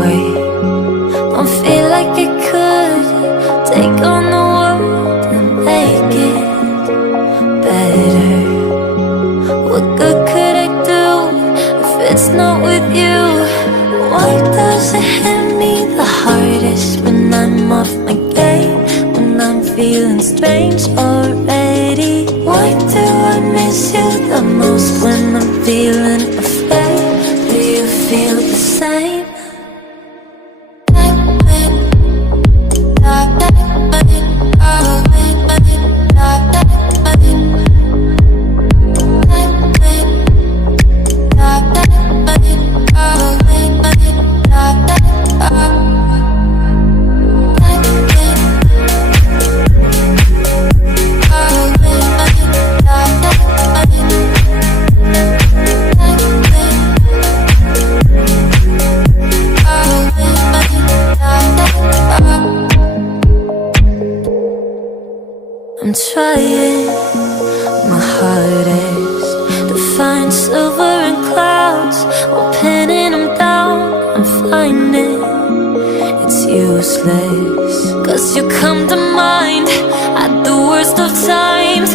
way. Don't feel like I could take on the world and make it better. What good could I do if it's not with you? Why does it hit me the hardest when I'm off my game? When I'm feeling strange already? Why do I miss you the most when I'm feeling afraid? Do you feel the same? I'm trying my hardest to find silver in clouds while pinning them down. I'm finding it's useless, 'cause you come to mind at the worst of times.